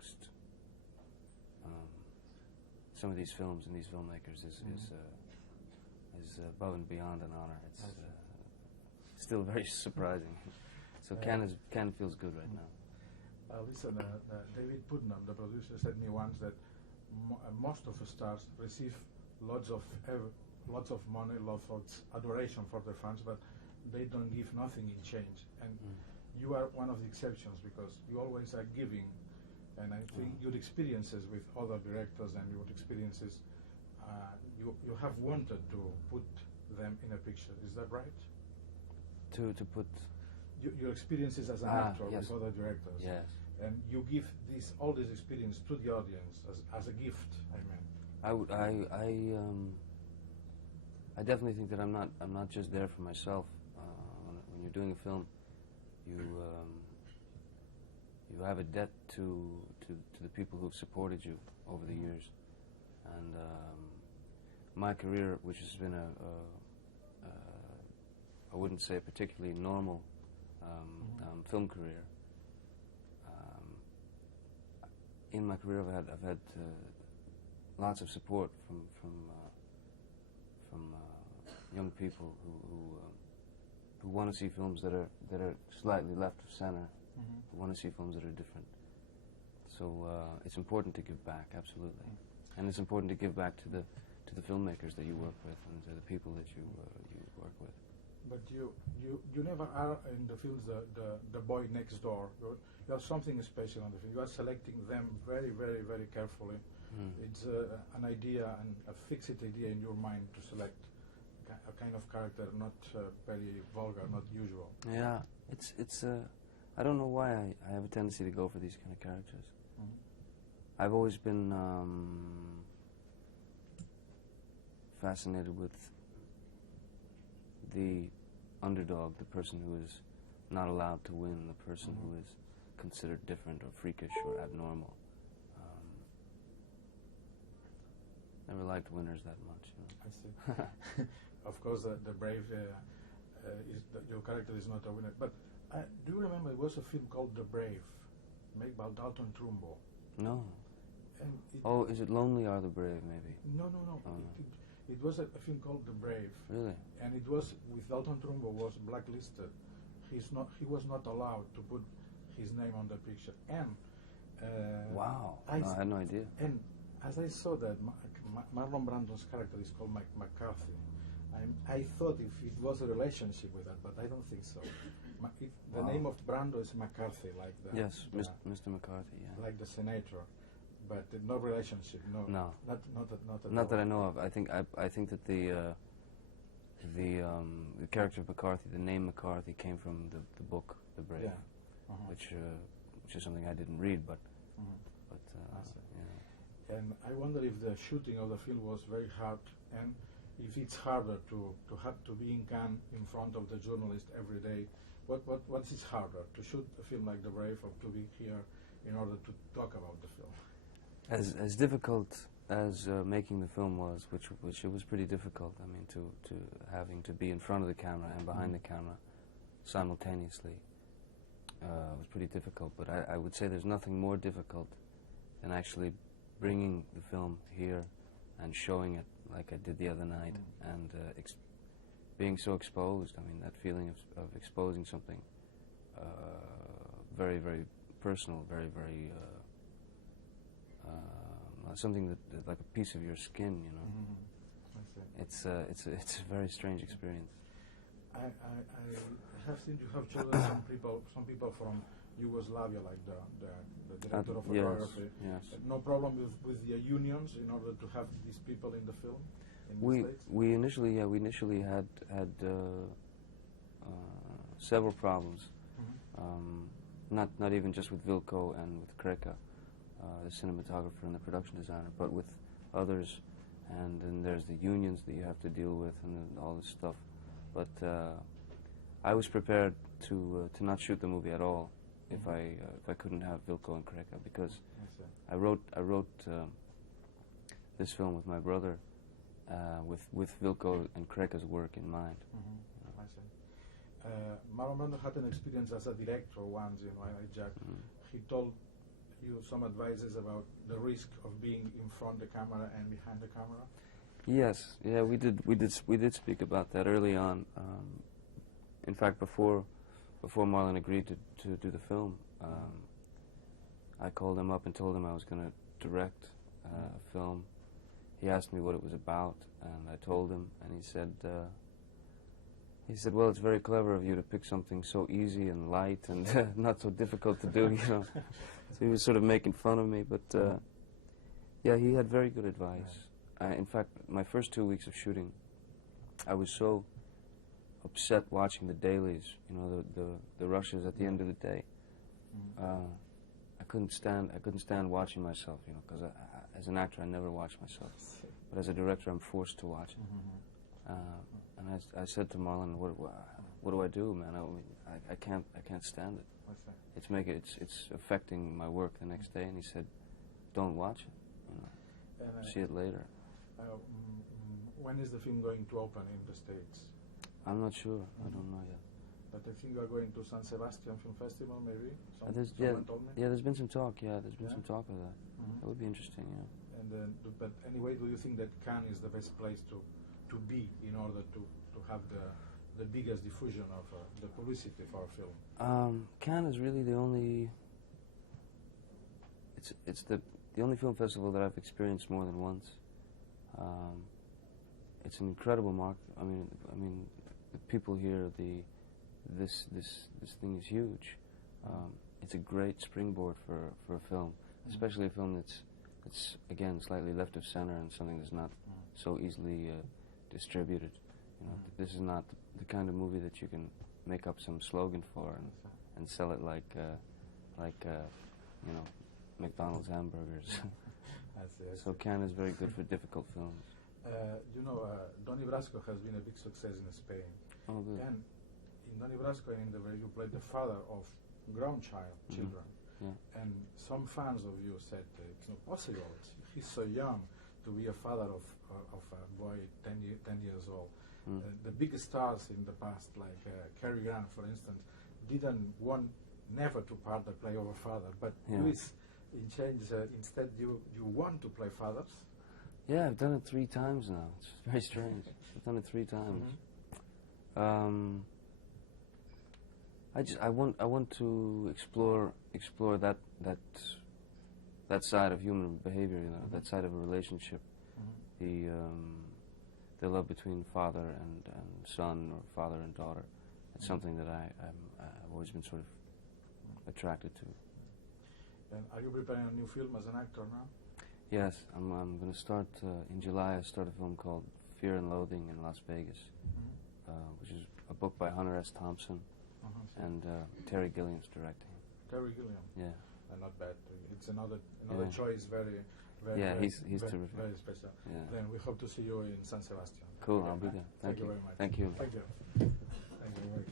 amongst some of these films and these filmmakers is above and beyond an honor. It's still very surprising. So Cannes feels good right now. Listen, David Putnam, the producer, said me once that most of the stars receive lots of money, lots of adoration for their fans, but they don't give nothing in change. And you are one of the exceptions because you always are giving. And I think your experiences with other directors and your experiences, you have wanted to put them in a picture. Is that right? To put your experiences as an actor yes. with other directors. Yes. And you give all this experience to the audience as a gift. I mean. I definitely think that I'm not just there for myself. When you're doing a film, you have a debt to the people who've supported you over the years, and my career, which has been I wouldn't say a particularly normal film career. In my career, I've had lots of support from young people who want to see films that are slightly left of center, who want to see films that are different. So it's important to give back, absolutely, and it's important to give back to the filmmakers that you work with and to the people that you work with. But you never are in the films the boy next door. You have something special on the film. You are selecting them very, very, very carefully. It's an idea and a fixed idea in your mind to select a kind of character not very vulgar, not usual. Yeah, it's I don't know why I have a tendency to go for these kind of characters. I've always been fascinated with the underdog, the person who is not allowed to win, the person who is considered different or freakish or abnormal. Never liked winners that much. You know? I see. Of course, the brave, your character is not a winner. But do you remember, it was a film called The Brave, made by Dalton Trumbo? No. And is it Lonely Are the Brave, maybe? No. Oh, It was a film called The Brave. Really? And it was, with Dalton Trumbo, was blacklisted. He was not allowed to put his name on the picture. And wow, I had no idea. And as I saw that, Marlon Brando's character is called McCarthy. I thought if it was a relationship with that, but I don't think so. The name of Brando is McCarthy, like the... Yes, Mr. McCarthy, yeah. Like the senator, but no relationship, no. No. Not that I know of. I think that the character of McCarthy, the name McCarthy, came from the book The Brave, yeah. which is something I didn't read, but yeah. And I wonder if the shooting of the film was very hard, and if it's harder to have to be in Cannes in front of the journalist every day. What is harder, to shoot a film like The Brave or to be here in order to talk about the film? As difficult as making the film was, which it was pretty difficult. I mean, to having to be in front of the camera and behind the camera simultaneously was pretty difficult. But I would say there's nothing more difficult than actually bringing the film here and showing it like I did the other night, and being so exposed. I mean, that feeling of exposing something very, very personal, very, very something that like a piece of your skin, you know. It's a very strange experience. I have seen you have chosen some people from Yugoslavia, like the director of photography. Yes. No problem with the unions in order to have these people in the film. We initially had several problems. Not even just with Vilko and with Kreka, the cinematographer and the production designer, but with others. And then there's the unions that you have to deal with and all this stuff. But I was prepared to not shoot the movie at all if I couldn't have Vilko and Kreka, because I wrote this film with my brother, with Vilko and Kreka's work in mind. I see. Marlon Brando had an experience as a director once in Jack. He told you some advices about the risk of being in front of the camera and behind the camera? Yes, yeah, we did speak about that early on. In fact, before Marlon agreed to do the film, I called him up and told him I was going to direct a film. He asked me what it was about, and I told him, and he said, "Well, it's very clever of you to pick something so easy and light and not so difficult to do, you know." So he was sort of making fun of me, but yeah, he had very good advice. In fact, my first 2 weeks of shooting, I was so upset watching the dailies, you know, the rushes at the end of the day. I couldn't stand watching myself, you know, because as an actor I never watch myself, but as a director I'm forced to watch it. And I said to Marlon, "What do I do, man? I can't stand it. It's affecting my work the next day." And he said, "Don't watch it. You know, see it later." When is the film going to open in the States? I'm not sure. I don't know yet. But I think you are going to San Sebastian Film Festival, maybe? Someone told me? Yeah, there's been some talk. Yeah, there's been some talk of that. That would be interesting, yeah. And then, but anyway, do you think that Cannes is the best place to be in order to have the biggest diffusion of the publicity for a film? Cannes is really the only. It's the only film festival that I've experienced more than once. It's an incredible market. I mean, the people here. This thing is huge. It's a great springboard for a film, especially a film that's again slightly left of center and something that's not so easily distributed. You know, this is not the kind of movie that you can make up some slogan for and sell it like you know, McDonald's hamburgers. So Cannes is very good for difficult films. You know, Donnie Brasco has been a big success in Spain. Oh, good. And in Donnie Brasco, in the way you played the father of grown children. Yeah. And some fans of you said it's not possible. He's so young to be a father of a boy 10 years old. The big stars in the past, like Cary Grant, for instance, didn't want never to part the play of a father. But you instead you want to play fathers. Yeah, I've done it 3 times now. It's very strange. I've done it 3 times. I want to explore that side of human behavior, you know, that side of a relationship, the love between father and son, or father and daughter. It's something that I've always been sort of attracted to. And are you preparing a new film as an actor now? Yes, I'm going to start in July. I start a film called Fear and Loathing in Las Vegas, which is a book by Hunter S. Thompson, and Terry Gilliam's directing. Terry Gilliam. Yeah. Not bad. It's another choice. Very he's terrific. Very special. Yeah. Then we hope to see you in San Sebastian. Cool. I'll be there. Thank you very much. Thank you. Thank you. Thank you very much.